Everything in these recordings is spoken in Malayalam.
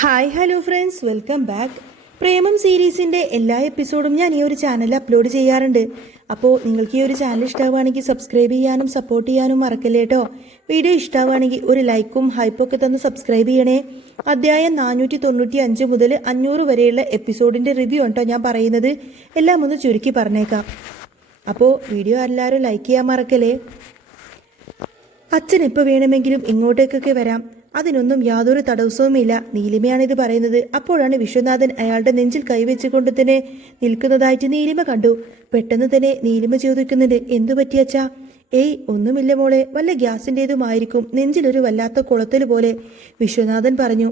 Hi hello friends, welcome back. Premam സീരീസിൻ്റെ എല്ലാ എപ്പിസോഡും ഞാൻ ഈ ഒരു ചാനലിൽ അപ്ലോഡ് ചെയ്യാറുണ്ട്. അപ്പോൾ നിങ്ങൾക്ക് ഈ ഒരു ചാനൽ ഇഷ്ടമാവുകയാണെങ്കിൽ സബ്സ്ക്രൈബ് ചെയ്യാനും സപ്പോർട്ട് ചെയ്യാനും മറക്കല്ലേ കേട്ടോ. വീഡിയോ ഇഷ്ടമാവുകയാണെങ്കിൽ ഒരു ലൈക്കും ഹൈപ്പൊക്കെ തന്ന് സബ്സ്ക്രൈബ് ചെയ്യണേ. അധ്യായം 495 മുതൽ 500 വരെയുള്ള എപ്പിസോഡിൻ്റെ റിവ്യൂ ഉണ്ടോ ഞാൻ പറയുന്നത്. എല്ലാം ഒന്ന് ചുരുക്കി പറഞ്ഞേക്കാം. അപ്പോൾ വീഡിയോ എല്ലാവരും ലൈക്ക് ചെയ്യാൻ മറക്കല്ലേ. അച്ഛൻ എപ്പോൾ വേണമെങ്കിലും ഇങ്ങോട്ടേക്കൊക്കെ വരാം, അതിനൊന്നും യാതൊരു തടസ്സവുമില്ല. നീലിമയാണിത് പറയുന്നത്. അപ്പോഴാണ് വിശ്വനാഥൻ അയാളുടെ നെഞ്ചിൽ കൈവച്ചുകൊണ്ട് തന്നെ നിൽക്കുന്നതായിട്ട് നീലിമ കണ്ടു. പെട്ടെന്ന് തന്നെ നീലിമ ചോദിക്കുന്നുണ്ട്, എന്തു പറ്റിയച്ചാ? ഏയ് ഒന്നുമില്ല മോളെ, വല്ല ഗ്യാസിൻ്റെതുമായിരിക്കും, നെഞ്ചിലൊരു വല്ലാത്ത കുളത്തൽ പോലെ, വിശ്വനാഥൻ പറഞ്ഞു.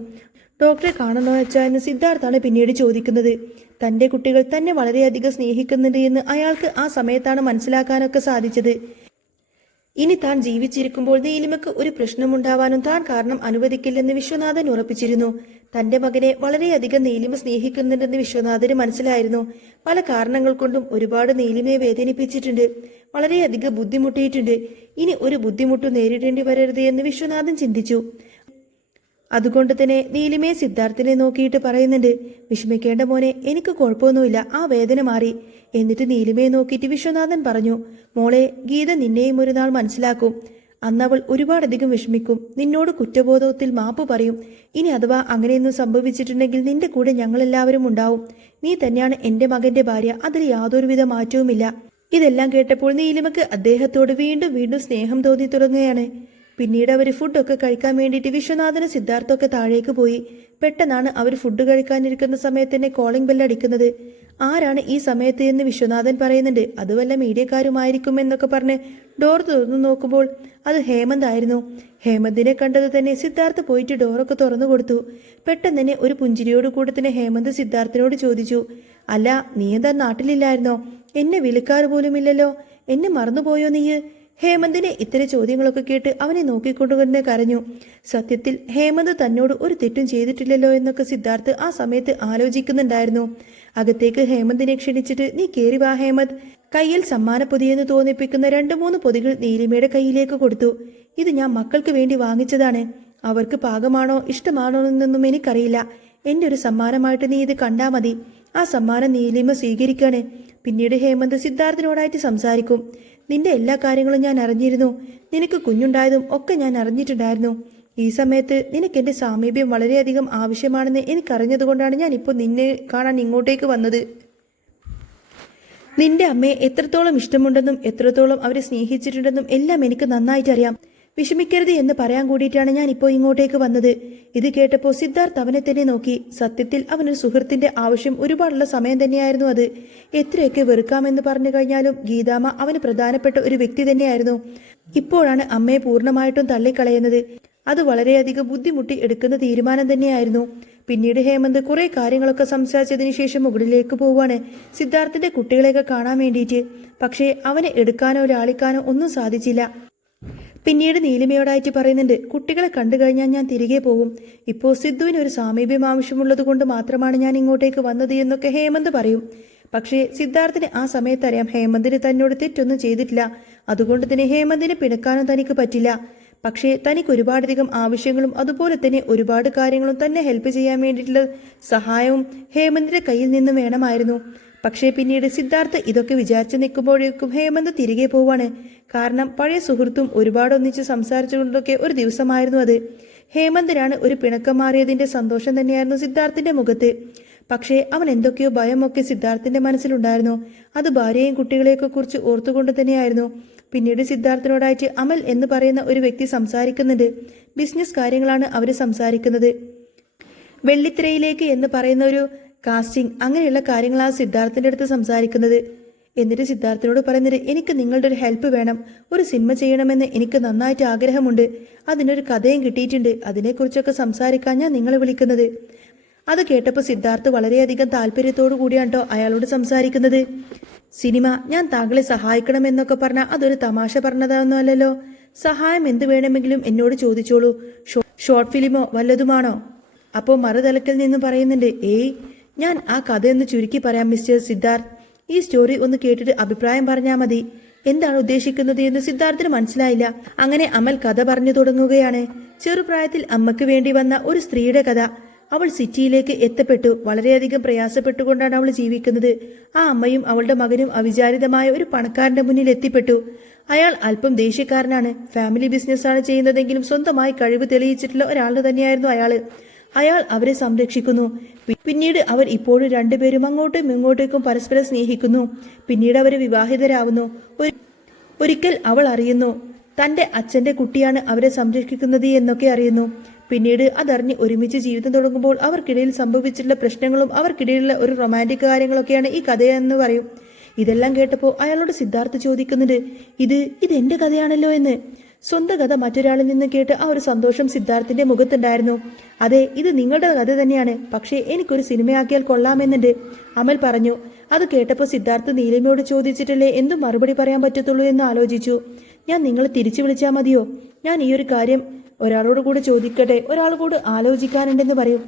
ഡോക്ടറെ കാണണോ അച്ഛാ എന്ന് സിദ്ധാർത്ഥാണ് പിന്നീട് ചോദിക്കുന്നത്. തൻ്റെ കുട്ടികൾ തന്നെ വളരെയധികം സ്നേഹിക്കുന്നുണ്ട് എന്ന് അയാൾക്ക് ആ സമയത്താണ് മനസ്സിലാക്കാനൊക്കെ സാധിച്ചത്. ഇനി താൻ ജീവിച്ചിരിക്കുമ്പോൾ നീലിമയ്ക്ക് ഒരു പ്രശ്നമുണ്ടാവാനും താൻ കാരണം അനുവദിക്കില്ലെന്ന് വിശ്വനാഥൻ ഉറപ്പിച്ചിരുന്നു. തന്റെ മകനെ വളരെയധികം നീലിമ സ്നേഹിക്കുന്നുണ്ടെന്ന് വിശ്വനാഥന് മനസ്സിലായിരുന്നു. പല കാരണങ്ങൾ കൊണ്ടും ഒരുപാട് നീലിമയെ വേദനിപ്പിച്ചിട്ടുണ്ട്, വളരെയധികം ബുദ്ധിമുട്ടിയിട്ടുണ്ട്. ഇനി ഒരു ബുദ്ധിമുട്ടും നേരിടേണ്ടി വരരുത് എന്ന് വിശ്വനാഥൻ ചിന്തിച്ചു. അതുകൊണ്ട് തന്നെ നീലിമയെ സിദ്ധാർത്ഥിനെ നോക്കിയിട്ട് പറയുന്നുണ്ട്, വിഷമിക്കേണ്ട മോനെ, എനിക്ക് കുഴപ്പമൊന്നുമില്ല, ആ വേദന മാറി. എന്നിട്ട് നീലിമയെ നോക്കിയിട്ട് വിശ്വനാഥൻ പറഞ്ഞു, മോളെ, ഗീത നിന്നെയും ഒരു നാൾ മനസ്സിലാക്കും. അന്നവൾ ഒരുപാടധികം വിഷമിക്കും, നിന്നോട് കുറ്റബോധത്തിൽ മാപ്പ് പറയും. ഇനി അഥവാ അങ്ങനെയൊന്നും സംഭവിച്ചിട്ടുണ്ടെങ്കിൽ നിന്റെ കൂടെ ഞങ്ങളെല്ലാവരും ഉണ്ടാവും. നീ തന്നെയാണ് എൻ്റെ മകന്റെ ഭാര്യ, അതിൽ യാതൊരുവിധ മാറ്റവുമില്ല. ഇതെല്ലാം കേട്ടപ്പോൾ നീലിമക്ക് അദ്ദേഹത്തോട് വീണ്ടും വീണ്ടും സ്നേഹം തോന്നി തുടങ്ങുകയാണ്. പിന്നീട് അവർ ഫുഡൊക്കെ കഴിക്കാൻ വേണ്ടിയിട്ട് വിശ്വനാഥനും സിദ്ധാർത്ഥൊക്കെ താഴേക്ക് പോയി. പെട്ടെന്നാണ് അവർ ഫുഡ് കഴിക്കാനിരിക്കുന്ന സമയത്ത് തന്നെ കോളിംഗ് ബെല്ല് അടിക്കുന്നത്. ആരാണ് ഈ സമയത്ത് എന്ന് വിശ്വനാഥൻ പറയുന്നുണ്ട്. അത് വല്ല മീഡിയക്കാരുമായിരിക്കും എന്നൊക്കെ പറഞ്ഞ് ഡോർ തുറന്നു നോക്കുമ്പോൾ അത് ഹേമന്ത് ആയിരുന്നു. ഹേമന്തിനെ കണ്ടത് തന്നെ സിദ്ധാർത്ഥ് പോയിട്ട് ഡോറൊക്കെ തുറന്നു കൊടുത്തു. പെട്ടെന്ന് തന്നെ ഒരു പുഞ്ചിരിയോട് കൂടെ തന്നെ ഹേമന്ത് സിദ്ധാർത്ഥിനോട് ചോദിച്ചു, അല്ല നീ എന്താ നാട്ടിലില്ലായിരുന്നോ? എന്നെ വിളിക്കാറ് പോലുമില്ലല്ലോ, എന്നെ മറന്നുപോയോ നീ? ഹേമന്തിനെ ഇത്തരം ചോദ്യങ്ങളൊക്കെ കേട്ട് അവനെ നോക്കിക്കൊണ്ടുതന്നെ കരഞ്ഞു. സത്യത്തിൽ ഹേമന്ത് തന്നോട് ഒരു തെറ്റും ചെയ്തിട്ടില്ലല്ലോ എന്നൊക്കെ സിദ്ധാർത്ഥ് ആ സമയത്ത് ആലോചിക്കുന്നുണ്ടായിരുന്നു. അകത്തേക്ക് ഹേമന്തിനെ ക്ഷണിച്ചിട്ട്, നീ കേറി വാ ഹേമന്ത്. കയ്യിൽ സമ്മാനപ്പൊതിയെന്ന് തോന്നിപ്പിക്കുന്ന 2-3 പൊതികൾ നീലിമയുടെ കയ്യിലേക്ക് കൊടുത്തു. ഇത് ഞാൻ മക്കൾക്ക് വേണ്ടി വാങ്ങിച്ചതാണ്. അവർക്ക് പാകമാണോ ഇഷ്ടമാണോ എന്നൊന്നും എനിക്കറിയില്ല. എൻ്റെ ഒരു സമ്മാനമായിട്ട് നീ ഇത് കണ്ടാ മതി. ആ സമ്മാനം നീലിമ സ്വീകരിക്കാണ്. പിന്നീട് ഹേമന്ത് സിദ്ധാർത്ഥിനോടായിട്ട് സംസാരിക്കും. നിന്റെ എല്ലാ കാര്യങ്ങളും ഞാൻ അറിഞ്ഞിരുന്നു, നിനക്ക് കുഞ്ഞുണ്ടായതും ഒക്കെ ഞാൻ അറിഞ്ഞിട്ടുണ്ടായിരുന്നു. ഈ സമയത്ത് നിനക്ക് എൻ്റെ സാമീപ്യം വളരെയധികം ആവശ്യമാണെന്ന് എനിക്കറിഞ്ഞതുകൊണ്ടാണ് ഞാൻ ഇപ്പോൾ നിന്നെ കാണാൻ ഇങ്ങോട്ടേക്ക് വന്നത്. നിന്റെ അമ്മയെ എത്രത്തോളം ഇഷ്ടമുണ്ടെന്നും എത്രത്തോളം അവരെ സ്നേഹിച്ചിട്ടുണ്ടെന്നും എല്ലാം എനിക്ക് നന്നായിട്ട് അറിയാം. വിഷമിക്കരുത് എന്ന് പറയാൻ കൂടിയിട്ടാണ് ഞാൻ ഇപ്പോൾ ഇങ്ങോട്ടേക്ക് വന്നത്. ഇത് കേട്ടപ്പോൾ സിദ്ധാർത്ഥ് അവനെ തന്നെ നോക്കി. സത്യത്തിൽ അവനൊരു സുഹൃത്തിന്റെ ആവശ്യം ഒരുപാടുള്ള സമയം തന്നെയായിരുന്നു അത്. എത്രയൊക്കെ വെറുക്കാമെന്ന് പറഞ്ഞു കഴിഞ്ഞാലും ഗീതാമ്മ അവന് പ്രധാനപ്പെട്ട ഒരു വ്യക്തി തന്നെയായിരുന്നു. ഇപ്പോഴാണ് അമ്മയെ പൂർണ്ണമായിട്ടും തള്ളിക്കളയുന്നത്. അത് വളരെയധികം ബുദ്ധിമുട്ടി എടുക്കുന്ന തീരുമാനം തന്നെയായിരുന്നു. പിന്നീട് ഹേമന്ത് കുറെ കാര്യങ്ങളൊക്കെ സംസാരിച്ചതിന് ശേഷം മുകളിലേക്ക് പോവാണ് സിദ്ധാർത്ഥിന്റെ കുട്ടികളെയൊക്കെ കാണാൻ വേണ്ടിയിട്ട്. പക്ഷേ അവനെ എടുക്കാനോ ലാളിക്കാനോ ഒന്നും സാധിച്ചില്ല. പിന്നീട് നീലിമയോടായിട്ട് പറയുന്നുണ്ട്, കുട്ടികളെ കണ്ടു കഴിഞ്ഞാൽ ഞാൻ തിരികെ പോകും. ഇപ്പോൾ സിദ്ധുവിന് ഒരു സാമീപ്യം ആവശ്യമുള്ളത് കൊണ്ട് മാത്രമാണ് ഞാൻ ഇങ്ങോട്ടേക്ക് വന്നത് എന്നൊക്കെ ഹേമന്ത് പറയും. പക്ഷേ സിദ്ധാർത്ഥിന് ആ സമയത്ത് അറിയാം ഹേമന്തിന് തന്നോട് തെറ്റൊന്നും ചെയ്തിട്ടില്ല. അതുകൊണ്ട് തന്നെ ഹേമന്തിനെ പിണക്കാനും തനിക്ക് പറ്റില്ല. പക്ഷേ തനിക്ക് ഒരുപാടധികം ആവശ്യങ്ങളും അതുപോലെ തന്നെ ഒരുപാട് കാര്യങ്ങളും തന്നെ ഹെൽപ്പ് ചെയ്യാൻ വേണ്ടിയിട്ടുള്ള സഹായവും ഹേമന്തിന്റെ കയ്യിൽ നിന്നും വേണമായിരുന്നു. പക്ഷേ പിന്നീട് സിദ്ധാർത്ഥ് ഇതൊക്കെ വിചാരിച്ചു നിൽക്കുമ്പോഴേക്കും ഹേമന്ത് തിരികെ പോവാണ്. കാരണം പഴയ സുഹൃത്തും ഒരുപാട് ഒന്നിച്ച് സംസാരിച്ചുകൊണ്ടൊക്കെ ഒരു ദിവസമായിരുന്നു അത്. ഹേമന്തിനാണ് ഒരു പിണക്കം മാറിയതിന്റെ സന്തോഷം തന്നെയായിരുന്നു സിദ്ധാർത്ഥിന്റെ മുഖത്ത്. പക്ഷേ അവൻ എന്തൊക്കെയോ ഭയമൊക്കെ സിദ്ധാർത്ഥിന്റെ മനസ്സിലുണ്ടായിരുന്നു. അത് ഭാര്യയെയും കുട്ടികളെയൊക്കെ കുറിച്ച് ഓർത്തുകൊണ്ട് തന്നെയായിരുന്നു. പിന്നീട് സിദ്ധാർത്ഥിനോടായിട്ട് അമൽ എന്ന് പറയുന്ന ഒരു വ്യക്തി സംസാരിക്കുന്നുണ്ട്. ബിസിനസ് കാര്യങ്ങളാണ് അവർ സംസാരിക്കുന്നത്. വെള്ളിത്തിരയിലേക്ക് എന്ന് പറയുന്ന ഒരു കാസ്റ്റിംഗ്, അങ്ങനെയുള്ള കാര്യങ്ങളാണ് സിദ്ധാർത്ഥിന്റെ അടുത്ത് സംസാരിക്കുന്നത്. എന്നിട്ട് സിദ്ധാർത്ഥിനോട് പറയുന്നത്, എനിക്ക് നിങ്ങളുടെ ഒരു ഹെൽപ്പ് വേണം. ഒരു സിനിമ ചെയ്യണമെന്ന് എനിക്ക് നന്നായിട്ട് ആഗ്രഹമുണ്ട്. അതിനൊരു കഥയും കിട്ടിയിട്ടുണ്ട്. അതിനെക്കുറിച്ചൊക്കെ സംസാരിക്കാൻ ഞാൻ നിങ്ങളെ വിളിക്കുന്നത്. അത് കേട്ടപ്പോൾ സിദ്ധാർത്ഥ് വളരെയധികം താല്പര്യത്തോടു കൂടിയാണ് കേട്ടോ അയാളോട് സംസാരിക്കുന്നത്. സിനിമ, ഞാൻ താങ്കളെ സഹായിക്കണമെന്നൊക്കെ പറഞ്ഞാൽ അതൊരു തമാശ പറഞ്ഞതൊന്നും അല്ലല്ലോ. സഹായം എന്ത് വേണമെങ്കിലും എന്നോട് ചോദിച്ചോളൂ. ഷോർട്ട് ഫിലിമോ വല്ലതുമാണോ? അപ്പോൾ മറുതലക്കിൽ നിന്ന് പറയുന്നുണ്ട്, ഏയ് ഞാൻ ആ കഥയൊന്ന് ചുരുക്കി പറയാം മിസ്റ്റർ സിദ്ധാർത്ഥ്. ഈ സ്റ്റോറി ഒന്ന് കേട്ടിട്ട് അഭിപ്രായം പറഞ്ഞാൽ മതി. എന്താണ് ഉദ്ദേശിക്കുന്നത് എന്ന് സിദ്ധാർത്ഥിന് മനസ്സിലായില്ല. അങ്ങനെ അമൽ കഥ പറഞ്ഞു തുടങ്ങുകയാണ്. ചെറുപ്രായത്തിൽ അമ്മയ്ക്ക് വേണ്ടി വന്ന ഒരു സ്ത്രീയുടെ കഥ. അവൾ സിറ്റിയിലേക്ക് എത്തപ്പെട്ടു. വളരെയധികം പ്രയാസപ്പെട്ടുകൊണ്ടാണ് അവൾ ജീവിക്കുന്നത്. ആ അമ്മയും അവളുടെ മകനും അവിചാരിതമായ ഒരു പണക്കാരന്റെ മുന്നിൽ എത്തിപ്പെട്ടു. അയാൾ അല്പം ദേഷ്യക്കാരനാണ്. ഫാമിലി ബിസിനസ്സാണ് ചെയ്യുന്നതെങ്കിലും സ്വന്തമായി കഴിവ് തെളിയിച്ചിട്ടുള്ള ഒരാൾ തന്നെയായിരുന്നു അയാൾ അവരെ സംരക്ഷിക്കുന്നു. പിന്നീട് അവർ ഇപ്പോഴും രണ്ടുപേരും അങ്ങോട്ടും ഇങ്ങോട്ടേക്കും പരസ്പരം സ്നേഹിക്കുന്നു. പിന്നീട് അവർ വിവാഹിതരാവുന്നു. ഒരിക്കൽ അവൾ അറിയുന്നു തന്റെ അച്ഛന്റെ കുട്ടിയാണ് അവരെ സംരക്ഷിക്കുന്നത് എന്നൊക്കെ അറിയുന്നു. പിന്നീട് അതറിഞ്ഞ് ഒരുമിച്ച് ജീവിതം തുടങ്ങുമ്പോൾ അവർക്കിടയിൽ സംഭവിച്ചിട്ടുള്ള പ്രശ്നങ്ങളും അവർക്കിടയിലുള്ള ഒരു റൊമാൻറ്റിക് കാര്യങ്ങളൊക്കെയാണ് ഈ കഥയെന്ന് പറയും. ഇതെല്ലാം കേട്ടപ്പോൾ അയാളോട് സിദ്ധാർത്ഥ് ചോദിക്കുന്നുണ്ട്, ഇത് എന്റെ കഥയാണല്ലോ എന്ന്. സ്വന്തം കഥ മറ്റൊരാളിൽ നിന്ന് കേട്ട് ആ ഒരു സന്തോഷം സിദ്ധാർത്ഥിന്റെ മുഖത്തുണ്ടായിരുന്നു. അതെ, ഇത് നിങ്ങളുടെ കഥ തന്നെയാണ്, പക്ഷേ എനിക്കൊരു സിനിമയാക്കിയാൽ കൊള്ളാമെന്നുണ്ട്, അമൽ പറഞ്ഞു. അത് കേട്ടപ്പോൾ സിദ്ധാർത്ഥ് നീലിമയോട് ചോദിച്ചിട്ടല്ലേ എന്തും മറുപടി പറയാൻ പറ്റത്തുള്ളൂ എന്ന് ആലോചിച്ചു. ഞാൻ നിങ്ങളെ തിരിച്ചു വിളിച്ചാൽ മതിയോ? ഞാൻ ഈ ഒരു കാര്യം ഒരാളോട് കൂടെ ചോദിക്കട്ടെ, ഒരാൾ കൂടെ ആലോചിക്കാനുണ്ടെന്ന് പറയും.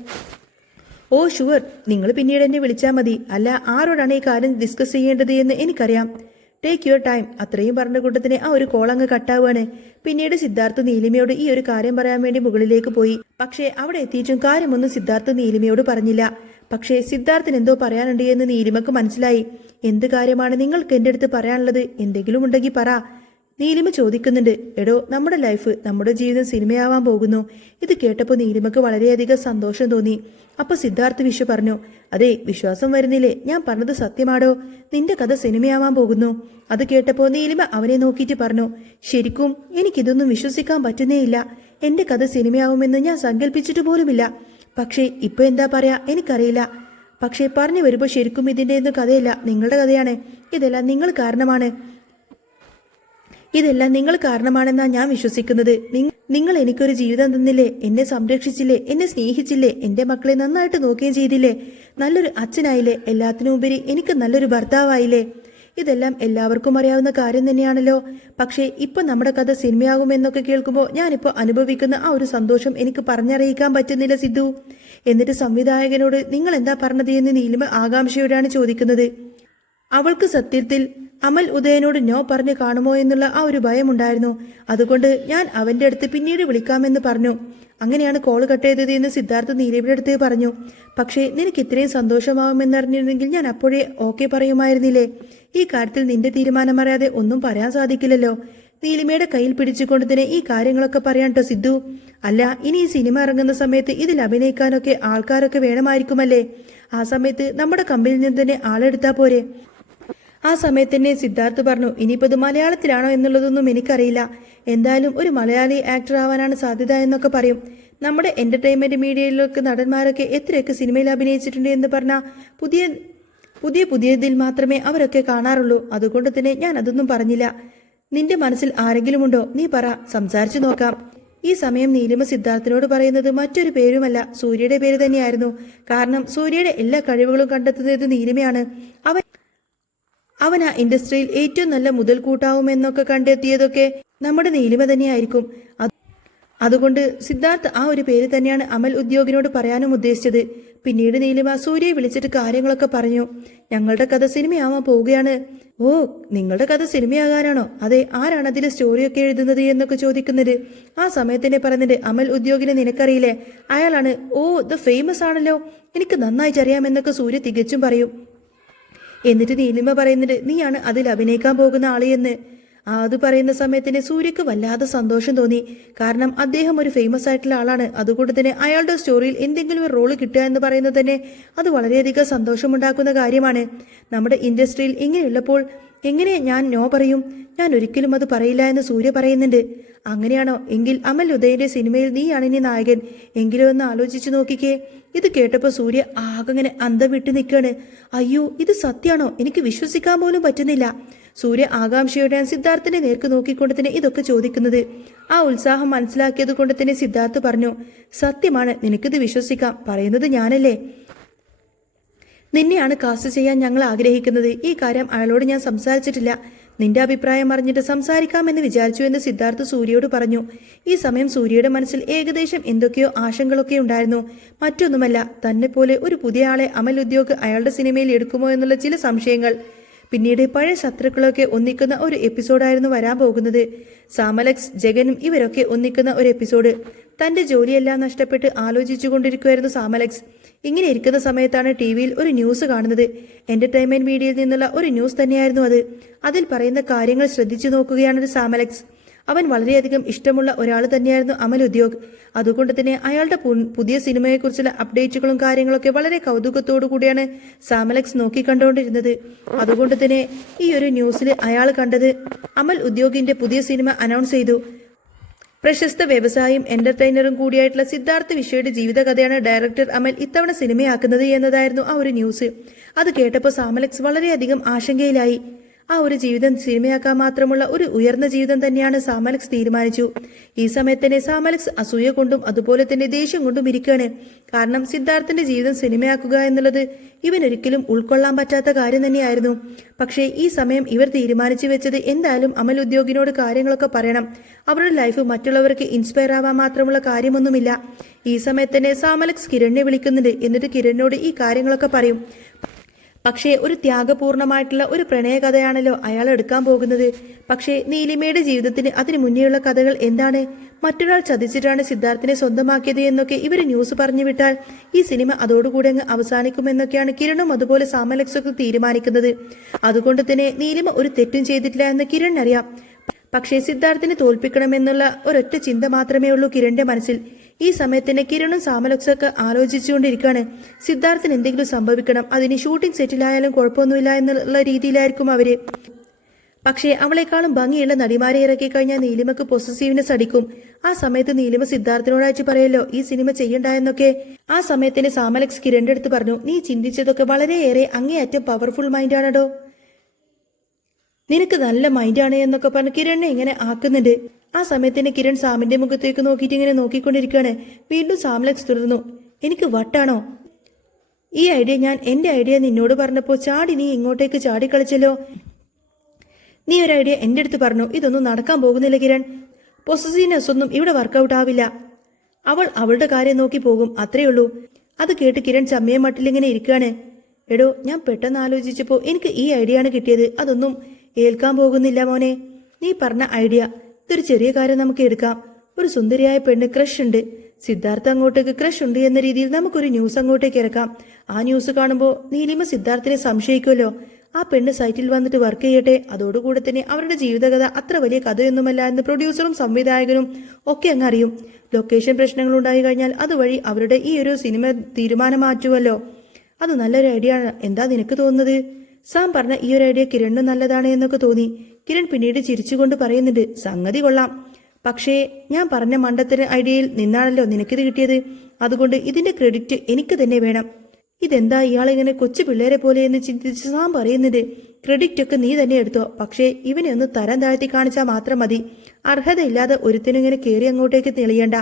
ഓ ഷുവർ, നിങ്ങൾ പിന്നീട് എന്നെ വിളിച്ചാൽ മതി. അല്ല, ആരോടാണ് ഈ കാര്യം ഡിസ്കസ് ചെയ്യേണ്ടത് എന്ന് എനിക്കറിയാം. Take your time. അത്രയും പറഞ്ഞ കൂട്ടത്തിന് ആ ഒരു കോൾ അങ്ങ് കട്ടാവുകയാണ്. പിന്നീട് സിദ്ധാർത്ഥ് നീലിമയോട് ഈ ഒരു കാര്യം പറയാൻ വേണ്ടി മുകളിലേക്ക് പോയി. പക്ഷേ അവിടെ എത്തിയിട്ടും കാര്യമൊന്നും സിദ്ധാർത്ഥ് നീലിമയോട് പറഞ്ഞില്ല. പക്ഷേ സിദ്ധാർത്ഥിന് എന്തോ പറയാനുണ്ട് എന്ന് നീലിമക്ക് മനസ്സിലായി. എന്ത് കാര്യമാണ് നിങ്ങൾക്ക് എൻ്റെ അടുത്ത് പറയാനുള്ളത്? എന്തെങ്കിലും ഉണ്ടെങ്കിൽ പറ. നീലിമ ചോദിക്കുന്നുണ്ട്. എടോ, നമ്മുടെ ലൈഫ്, നമ്മുടെ ജീവിതം സിനിമയാവാൻ പോകുന്നു. ഇത് കേട്ടപ്പോൾ നീലിമക്ക് വളരെയധികം സന്തോഷം തോന്നി. അപ്പൊ സിദ്ധാർത്ഥ് വിശ്വ പറഞ്ഞു, അതെ, വിശ്വാസം വരുന്നില്ലേ? ഞാൻ പറഞ്ഞത് സത്യമാടോ, നിന്റെ കഥ സിനിമയാവാൻ പോകുന്നു. അത് കേട്ടപ്പോൾ നീലിമ അവനെ നോക്കിയിട്ട് പറഞ്ഞു, ശരിക്കും എനിക്കിതൊന്നും വിശ്വസിക്കാൻ പറ്റുന്നേയില്ല. എന്റെ കഥ സിനിമയാവുമെന്ന് ഞാൻ സങ്കല്പിച്ചിട്ട് പോലുമില്ല. പക്ഷേ ഇപ്പൊ എന്താ പറയാ എനിക്കറിയില്ല. പക്ഷേ പറഞ്ഞു വരുമ്പോൾ ശരിക്കും ഇതിൻ്റെ ഒന്നും കഥയല്ല, നിങ്ങളുടെ കഥയാണ്. ഇതെല്ലാം നിങ്ങൾ കാരണമാണെന്നാണ് ഞാൻ വിശ്വസിക്കുന്നത്. നിങ്ങൾ എനിക്കൊരു ജീവിതം തന്നില്ലേ, എന്നെ സംരക്ഷിച്ചില്ലേ, എന്നെ സ്നേഹിച്ചില്ലേ, എന്റെ മക്കളെ നന്നായിട്ട് നോക്കുകയും ചെയ്തില്ലേ, നല്ലൊരു അച്ഛനായില്ലേ, എല്ലാത്തിനും ഉപരി എനിക്ക് നല്ലൊരു ഭർത്താവായില്ലേ. ഇതെല്ലാം എല്ലാവർക്കും അറിയാവുന്ന കാര്യം തന്നെയാണല്ലോ. പക്ഷേ ഇപ്പൊ നമ്മുടെ കഥ സിനിമയാകുമെന്നൊക്കെ കേൾക്കുമ്പോൾ ഞാനിപ്പോൾ അനുഭവിക്കുന്ന ആ ഒരു സന്തോഷം എനിക്ക് പറഞ്ഞറിയിക്കാൻ പറ്റുന്നില്ല സിദ്ധു. എന്നിട്ട് സംവിധായകനോട് നിങ്ങൾ എന്താ പറഞ്ഞത് എന്ന് നീലിമ ആകാംക്ഷയോടാണ് ചോദിക്കുന്നത്. അവൾക്ക് സത്യത്തിൽ അമൽ ഉദയനോട് നോ പറഞ്ഞു കാണുമോ എന്നുള്ള ആ ഒരു ഭയമുണ്ടായിരുന്നു. അതുകൊണ്ട് ഞാൻ അവന്റെ അടുത്ത് പിന്നീട് വിളിക്കാമെന്ന് പറഞ്ഞു. അങ്ങനെയാണ് കോൾ കട്ട് ചെയ്തത് എന്ന് സിദ്ധാർത്ഥ് നീലിമയുടെ അടുത്ത് പറഞ്ഞു. പക്ഷേ നിനക്ക് ഇത്രയും സന്തോഷമാവുമെന്നറിഞ്ഞിരുന്നെങ്കിൽ ഞാൻ അപ്പോഴേ ഓക്കെ പറയുമായിരുന്നില്ലേ? ഈ കാര്യത്തിൽ നിന്റെ തീരുമാനം അറിയാതെ ഒന്നും പറയാൻ സാധിക്കില്ലല്ലോ. നീലിമയുടെ കയ്യിൽ പിടിച്ചുകൊണ്ട് തന്നെ ഈ കാര്യങ്ങളൊക്കെ പറയാൻ ട്ടോ സിദ്ധു. അല്ല, ഇനി ഈ സിനിമ ഇറങ്ങുന്ന സമയത്ത് ഇതിൽ അഭിനയിക്കാനൊക്കെ ആൾക്കാരൊക്കെ വേണമായിരിക്കുമല്ലേ? ആ സമയത്ത് നമ്മുടെ കമ്പനിയിൽ നിന്ന് തന്നെ ആളെടുത്താൽ പോരെ? ആ സമയത്ത് തന്നെ സിദ്ധാർത്ഥ് പറഞ്ഞു, ഇനിയിപ്പോൾ ഇത് മലയാളത്തിലാണോ എന്നുള്ളതൊന്നും എനിക്കറിയില്ല. എന്തായാലും ഒരു മലയാളി ആക്ടർ ആവാനാണ് സാധ്യത എന്നൊക്കെ പറയും. നമ്മുടെ എന്റർടൈൻമെന്റ് മീഡിയയിലൊക്കെ നടന്മാരൊക്കെ എത്രയൊക്കെ സിനിമയിൽ അഭിനയിച്ചിട്ടുണ്ട് എന്ന് പറഞ്ഞാൽ പുതിയതിൽ മാത്രമേ അവരൊക്കെ കാണാറുള്ളൂ. അതുകൊണ്ട് തന്നെ ഞാൻ അതൊന്നും പറഞ്ഞില്ല. നിന്റെ മനസ്സിൽ ആരെങ്കിലും ഉണ്ടോ? നീ പറ, സംസാരിച്ചു നോക്കാം. ഈ സമയം നീലിമ സിദ്ധാർത്ഥിനോട് പറയുന്നത് മറ്റൊരു പേരുമല്ല, സൂര്യയുടെ പേര് തന്നെയായിരുന്നു. കാരണം സൂര്യയുടെ എല്ലാ കഴിവുകളും കണ്ടെത്തുന്നത് നീലിമയാണ്. അവൻ ആ ഇൻഡസ്ട്രിയിൽ ഏറ്റവും നല്ല മുതൽക്കൂട്ടാവുമെന്നൊക്കെ കണ്ടെത്തിയതൊക്കെ നമ്മുടെ നീലിമ തന്നെയായിരിക്കും. അതുകൊണ്ട് സിദ്ധാർത്ഥ് ആ ഒരു പേര് തന്നെയാണ് അമൽ ഉദ്യോഗിനോട് പറയാനും ഉദ്ദേശിച്ചത്. പിന്നീട് നീലിമ സൂര്യയെ വിളിച്ചിട്ട് കാര്യങ്ങളൊക്കെ പറഞ്ഞു. ഞങ്ങളുടെ കഥ സിനിമയാവാൻ പോവുകയാണ്. ഓ, നിങ്ങളുടെ കഥ സിനിമയാകാനാണോ? അതെ, ആരാണ് അതിൽ സ്റ്റോറിയൊക്കെ എഴുതുന്നത് എന്നൊക്കെ ചോദിക്കുന്നത്. ആ സമയത്തന്നെ പറയുന്നുണ്ട്, അമൽ ഉദ്യോഗിനെ നിനക്കറിയില്ലേ? അയാളാണ്. ഓ, ദ ഫേമസ് ആണല്ലോ, എനിക്ക് നന്നായിട്ട് അറിയാമെന്നൊക്കെ സൂര്യ തികച്ചും പറയും. എന്നിട്ട് നീലിമ പറയുന്നുണ്ട്, നീയാണ് അതിൽ അഭിനയിക്കാൻ പോകുന്ന ആള് എന്ന്. അത് പറയുന്ന സമയത്തിന് സൂര്യക്ക് വല്ലാതെ സന്തോഷം തോന്നി. കാരണം അദ്ദേഹം ഒരു ഫേമസ് ആയിട്ടുള്ള ആളാണ്. അതുകൊണ്ട് തന്നെ അയാളുടെ സ്റ്റോറിയിൽ എന്തെങ്കിലും ഒരു റോള് കിട്ടുക എന്ന് പറയുന്നത് തന്നെ അത് വളരെയധികം സന്തോഷമുണ്ടാക്കുന്ന കാര്യമാണ്. നമ്മുടെ ഇൻഡസ്ട്രിയിൽ ഇങ്ങനെയുള്ളപ്പോൾ എങ്ങനെ ഞാൻ നോ പറയും? ഞാൻ ഒരിക്കലും അത് പറയില്ല എന്ന് സൂര്യ പറയുന്നുണ്ട്. അങ്ങനെയാണോ? എങ്കിൽ അമൽ ഉദയന്റെ സിനിമയിൽ നീയാണ് ഇനി നായകൻ. എങ്കിലും ഒന്ന് ആലോചിച്ചു നോക്കിക്കേ. ഇത് കേട്ടപ്പോൾ സൂര്യ ആകങ്ങനെ അന്തം വിട്ട് നിൽക്കുകയാണ്. അയ്യോ, ഇത് സത്യമാണോ? എനിക്ക് വിശ്വസിക്കാൻ പോലും പറ്റുന്നില്ല. സൂര്യ ആകാംക്ഷയോടെ സിദ്ധാർത്ഥിനെ നേർക്ക് നോക്കിക്കൊണ്ട് തന്നെ ഇതൊക്കെ ചോദിക്കുന്നത്. ആ ഉത്സാഹം മനസ്സിലാക്കിയത് കൊണ്ട് തന്നെ സിദ്ധാർത്ഥ് പറഞ്ഞു, സത്യമാണ്, നിനക്കിത് വിശ്വസിക്കാം. പറയുന്നത് ഞാനല്ലേ? നിന്നെയാണ് കാസ്റ്റ് ചെയ്യാൻ ഞങ്ങൾ ആഗ്രഹിക്കുന്നത്. ഈ കാര്യം അയാളോട് ഞാൻ സംസാരിച്ചിട്ടില്ല. നിന്റെ അഭിപ്രായം അറിഞ്ഞിട്ട് സംസാരിക്കാമെന്ന് വിചാരിച്ചു എന്ന് സിദ്ധാർത്ഥ് സൂര്യയോട് പറഞ്ഞു. ഈ സമയം സൂര്യയുടെ മനസ്സിൽ ഏകദേശം എന്തൊക്കെയോ ആശങ്കകളൊക്കെ ഉണ്ടായിരുന്നു. മറ്റൊന്നുമല്ല, തന്നെ പോലെ ഒരു പുതിയ ആളെ അമൽ ഉദ്യോഗ് അയാളുടെ സിനിമയിൽ എടുക്കുമോ എന്നുള്ള ചില സംശയങ്ങൾ. പിന്നീട് പഴയ ശത്രുക്കളൊക്കെ ഒന്നിക്കുന്ന ഒരു എപ്പിസോഡായിരുന്നു വരാൻ പോകുന്നത്. സാമലക്സ്, ജഗനും ഇവരൊക്കെ ഒന്നിക്കുന്ന ഒരു എപ്പിസോഡ്. തന്റെ ജോലിയെല്ലാം നഷ്ടപ്പെട്ട് ആലോചിച്ചു കൊണ്ടിരിക്കുകയായിരുന്നു സാം അലക്സ്. ഇങ്ങനെ ഇരിക്കുന്ന സമയത്താണ് ടി-വിയിൽ ഒരു ന്യൂസ് കാണുന്നത്. എന്റർടൈൻമെന്റ് മീഡിയയിൽ നിന്നുള്ള ഒരു ന്യൂസ് തന്നെയായിരുന്നു അത്. അതിൽ പറയുന്ന കാര്യങ്ങൾ ശ്രദ്ധിച്ചു നോക്കുകയാണ് സാം അലക്സ്. അവൻ വളരെയധികം ഇഷ്ടമുള്ള ഒരാൾ തന്നെയായിരുന്നു അമൽ ഉദ്യോഗ്. അതുകൊണ്ട് തന്നെ അയാളുടെ പുതിയ സിനിമയെക്കുറിച്ചുള്ള അപ്ഡേറ്റുകളും കാര്യങ്ങളൊക്കെ വളരെ കൗതുകത്തോടു കൂടിയാണ് സാം അലക്സ് നോക്കിക്കണ്ടുകൊണ്ടിരുന്നത്. അതുകൊണ്ട് തന്നെ ഈ ഒരു ന്യൂസിൽ അയാൾ കണ്ടത് അമൽ ഉദ്യോഗിന്റെ പുതിയ സിനിമ അനൗൺസ് ചെയ്തു. പ്രശസ്ത വ്യവസായിയും എന്റർടൈനറും കൂടിയായിട്ടുള്ള സിദ്ധാർത്ഥ് വിശ്വയുടെ ജീവിതകഥയാണ് ഡയറക്ടർ അമൽ ഇത്തവണ സിനിമയാക്കുന്നത് എന്നതായിരുന്നു ആ ഒരു ന്യൂസ്. അത് കേട്ടപ്പോൾ സാം അലക്സ് വളരെയധികം ആശങ്കയിലായി. ആ ഒരു ജീവിതം സിനിമയാക്കാൻ മാത്രമുള്ള ഒരു ഉയർന്ന ജീവിതം തന്നെയാണ് സാം അലക്സ് തീരുമാനിച്ചു. ഈ സമയത്ത് തന്നെ സാം അലക്സ് അസൂയ കൊണ്ടും അതുപോലെ തന്നെ ദേഷ്യം കൊണ്ടും ഇരിക്കുകയാണ്. കാരണം സിദ്ധാർത്ഥിന്റെ ജീവിതം സിനിമയാക്കുക എന്നുള്ളത് ഇവനൊരിക്കലും ഉൾക്കൊള്ളാൻ പറ്റാത്ത കാര്യം തന്നെയായിരുന്നു. പക്ഷേ ഈ സമയം ഇവർ തീരുമാനിച്ചു വെച്ചത് എന്തായാലും അമൽ ഉദ്യോഗിനോട് കാര്യങ്ങളൊക്കെ പറയണം. അവരുടെ ലൈഫ് മറ്റുള്ളവർക്ക് ഇൻസ്പയർ ആവാൻ മാത്രമുള്ള കാര്യമൊന്നുമില്ല. ഈ സമയത്ത് തന്നെ സാം അലക്സ് കിരണിനെ വിളിക്കുന്നുണ്ട്. എന്നിട്ട് കിരണിനോട് ഈ കാര്യങ്ങളൊക്കെ പറയും. പക്ഷേ ഒരു ത്യാഗപൂർണമായിട്ടുള്ള ഒരു പ്രണയകഥയാണല്ലോ അയാൾ എടുക്കാൻ പോകുന്നത്. പക്ഷേ നീലിമയുടെ ജീവിതത്തിന് അതിനു മുന്നേയുള്ള കഥകൾ എന്താണ്? മറ്റൊരാൾ ചതിച്ചിട്ടാണ് സിദ്ധാർത്ഥിനെ സ്വന്തമാക്കിയത് എന്നൊക്കെ ഇവർ ന്യൂസ് പറഞ്ഞു വിട്ടാൽ ഈ സിനിമ അതോടുകൂടി അങ്ങ് അവസാനിക്കുമെന്നൊക്കെയാണ് കിരണും അതുപോലെ സാം അലക്സൊക്കെ തീരുമാനിക്കുന്നത്. അതുകൊണ്ട് തന്നെ നീലിമ ഒരു തെറ്റും ചെയ്തിട്ടില്ല എന്ന് കിരണിനറിയാം. പക്ഷേ സിദ്ധാർത്ഥിനെ തോൽപ്പിക്കണമെന്നുള്ള ഒരൊറ്റ ചിന്ത മാത്രമേ ഉള്ളൂ കിരണിന്റെ മനസ്സിൽ. ഈ സമയത്തിന് കിരണും സാം അലക്സൊക്കെ ആലോചിച്ചുകൊണ്ടിരിക്കുകയാണ്. സിദ്ധാർത്ഥിന് എന്തെങ്കിലും സംഭവിക്കണം, അതിന് ഷൂട്ടിംഗ് സെറ്റിലായാലും കുഴപ്പമൊന്നുമില്ല എന്നുള്ള രീതിയിലായിരിക്കും അവര്. പക്ഷേ അവളെക്കാളും ഭംഗിയുള്ള നടിമാരെ ഇറക്കി കഴിഞ്ഞാൽ നീലിമക്ക് പൊസസീവ്നെസ് അടിക്കും. ആ സമയത്ത് നീലിമ സിദ്ധാർത്ഥിനോടായിട്ട് പറയല്ലോ ഈ സിനിമ ചെയ്യണ്ട എന്നൊക്കെ. ആ സമയത്തിന് സാം അലക്സ് കിരണിന്റെ അടുത്ത് പറഞ്ഞു, നീ ചിന്തിച്ചതൊക്കെ വളരെയേറെ അങ്ങേയറ്റം പവർഫുൾ മൈൻഡാണോ, നിനക്ക് നല്ല മൈൻഡാണ് എന്നൊക്കെ പറഞ്ഞ് കിരണിനെ ഇങ്ങനെ ആക്കുന്നുണ്ട്. ആ സമയത്തിന് കിരൺ സാമിന്റെ മുഖത്തേക്ക് നോക്കിയിട്ട് ഇങ്ങനെ നോക്കിക്കൊണ്ടിരിക്കുകയാണ്. വീണ്ടും സാം അലക്സ് തുടർന്നു, എനിക്ക് വട്ടാണോ? ഈ ഐഡിയ ഞാൻ എന്റെ ഐഡിയ നിന്നോട് പറഞ്ഞപ്പോൾ ചാടി നീ ഇങ്ങോട്ടേക്ക് ചാടിക്കളിച്ചല്ലോ. നീ ഒരു ഐഡിയ എന്റെ അടുത്ത് പറഞ്ഞു. ഇതൊന്നും നടക്കാൻ പോകുന്നില്ല കിരൺ. പൊസസീവ്നെസ് ഒന്നും ഇവിടെ വർക്കൗട്ട് ആവില്ല. അവൾ അവളുടെ കാര്യം നോക്കി പോകും, അത്രയുള്ളൂ. അത് കേട്ട് കിരൺ ചമ്മയെ മട്ടിലിങ്ങനെ ഇരിക്കുകയാണ്. എടോ, ഞാൻ പെട്ടെന്ന് ആലോചിച്ചപ്പോൾ എനിക്ക് ഈ ഐഡിയ ആണ് കിട്ടിയത്. അതൊന്നും ഏൽക്കാൻ പോകുന്നില്ല മോനെ. നീ പറഞ്ഞ ഐഡിയ ഇതൊരു ചെറിയ കാര്യം നമുക്ക് എടുക്കാം. ഒരു സുന്ദരിയായ പെണ്ണ് ക്രഷ് ഉണ്ട്, സിദ്ധാർത്ഥ അങ്ങോട്ടേക്ക് ക്രഷ് ഉണ്ട് എന്ന രീതിയിൽ നമുക്കൊരു ന്യൂസ് അങ്ങോട്ടേക്ക് ഇറക്കാം. ആ ന്യൂസ് കാണുമ്പോൾ നീലിമ സിദ്ധാർത്ഥിനെ സംശയിക്കുമല്ലോ. ആ പെണ്ണ് സൈറ്റിൽ വന്നിട്ട് വർക്ക് ചെയ്യട്ടെ. അതോടുകൂടെ തന്നെ അവരുടെ ജീവിതകഥ അത്ര വലിയ കഥയൊന്നുമല്ല എന്ന് പ്രൊഡ്യൂസറും സംവിധായകനും ഒക്കെ അങ്ങ് അറിയും. ലൊക്കേഷൻ പ്രശ്നങ്ങൾ ഉണ്ടായി കഴിഞ്ഞാൽ അതുവഴി അവരുടെ ഈ ഒരു സിനിമ തീരുമാനം മാറ്റുമല്ലോ. അത് നല്ലൊരു ഐഡിയ ആണ്. എന്താ നിനക്ക് തോന്നുന്നത്? സാം പറഞ്ഞ ഈ ഒരു ഐഡിയ കിരണിന് നല്ലതാണ് എന്നൊക്കെ തോന്നി. കിരൺ പിന്നീട് ചിരിച്ചുകൊണ്ട് പറയുന്നുണ്ട്, സംഗതി കൊള്ളാം. പക്ഷേ ഞാൻ പറഞ്ഞ മണ്ടത്തര ഐഡിയയിൽ നിന്നാണല്ലോ നിനക്കിത് കിട്ടിയത്. അതുകൊണ്ട് ഇതിന്റെ ക്രെഡിറ്റ് എനിക്ക് തന്നെ വേണം. ഇതെന്താ ഇയാളിങ്ങനെ കൊച്ചു പിള്ളേരെ പോലെ എന്ന് ചിന്തിച്ച് സാം പറയുന്നുണ്ട്, ക്രെഡിറ്റ് ഒക്കെ നീ തന്നെ എടുത്തോ. പക്ഷേ ഇവനെ ഒന്ന് തരം താഴ്ത്തി കാണിച്ചാൽ മാത്രം മതി. അർഹതയില്ലാതെ ഒരുത്തനും ഇങ്ങനെ കയറി അങ്ങോട്ടേക്ക് തെളിയണ്ട.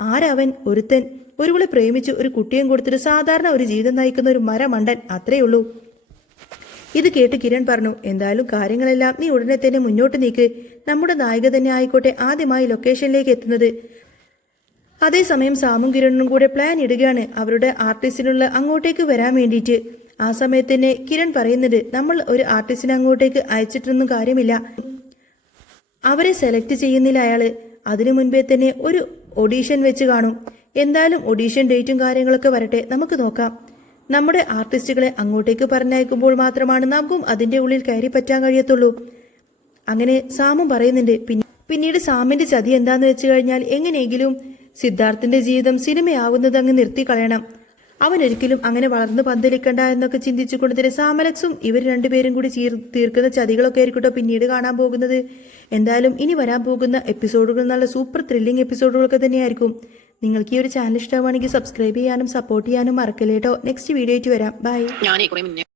ആരവൻ? ഒരുത്തൻ ഒരുവളെ പ്രേമിച്ച് ഒരു കുട്ടിയും കൊടുത്തിട്ട് സാധാരണ ഒരു ജീവിതം നയിക്കുന്ന ഒരു മരമണ്ടൻ, അത്രയുള്ളൂ. ഇത് കേട്ട് കിരൺ പറഞ്ഞു, എന്തായാലും കാര്യങ്ങളെല്ലാം നീ ഉടനെ തന്നെ മുന്നോട്ട് നീക്ക്. നമ്മുടെ നായിക തന്നെ ആയിക്കോട്ടെ ആദ്യമായി ലൊക്കേഷനിലേക്ക് എത്തുന്നത്. അതേസമയം സാമും കിരണും കൂടെ പ്ലാൻ ഇടുകയാണ് അവരുടെ ആർട്ടിസ്റ്റിനുള്ള അങ്ങോട്ടേക്ക് വരാൻ വേണ്ടിയിട്ട്. ആ സമയത്ത് തന്നെ കിരൺ പറയുന്നുണ്ട്, നമ്മൾ ഒരു ആർട്ടിസ്റ്റിനെ അങ്ങോട്ടേക്ക് അയച്ചിട്ടൊന്നും കാര്യമില്ല, അവരെ സെലക്ട് ചെയ്യുന്നില്ല അയാള്. അതിനു മുൻപേ തന്നെ ഒരു ഓഡീഷൻ വെച്ച് കാണും. എന്തായാലും ഓഡീഷൻ ഡേറ്റും കാര്യങ്ങളൊക്കെ വരട്ടെ, നമുക്ക് നോക്കാം. നമ്മുടെ ആർട്ടിസ്റ്റുകളെ അങ്ങോട്ടേക്ക് പറഞ്ഞയക്കുമ്പോൾ മാത്രമാണ് നമുക്കും അതിന്റെ ഉള്ളിൽ കയറി പറ്റാൻ കഴിയത്തുള്ളൂ. അങ്ങനെ സാമും പറയുന്നുണ്ട്. പിന്നീട് സാമിന്റെ ചതി എന്താന്ന് വെച്ച് കഴിഞ്ഞാൽ എങ്ങനെയെങ്കിലും സിദ്ധാർത്ഥിന്റെ ജീവിതം സിനിമയാവുന്നത് അങ്ങ് നിർത്തി കളയണം. അവനൊരിക്കലും അങ്ങനെ വളർന്ന് പന്തലിക്കണ്ട എന്നൊക്കെ ചിന്തിച്ചുകൊണ്ട് തന്നെ സാം അലക്സും ഇവർ രണ്ടുപേരും കൂടി തീർക്കുന്ന ചതികളൊക്കെ ആയിരിക്കട്ടോ പിന്നീട് കാണാൻ പോകുന്നത്. എന്തായാലും ഇനി വരാൻ പോകുന്ന എപ്പിസോഡുകൾ നല്ല സൂപ്പർ ത്രില്ലിംഗ് എപ്പിസോഡുകളൊക്കെ തന്നെയായിരിക്കും. നിങ്ങൾക്ക് ഈ ഒരു ചാനൽ ഇഷ്ടമാണെങ്കിൽ സബ്സ്ക്രൈബ് ചെയ്യാനും സപ്പോർട്ട് ചെയ്യാനും മറക്കല്ലേട്ടോ. നെക്സ്റ്റ് വീഡിയോ ആയിട്ട് വരാം. ബൈ.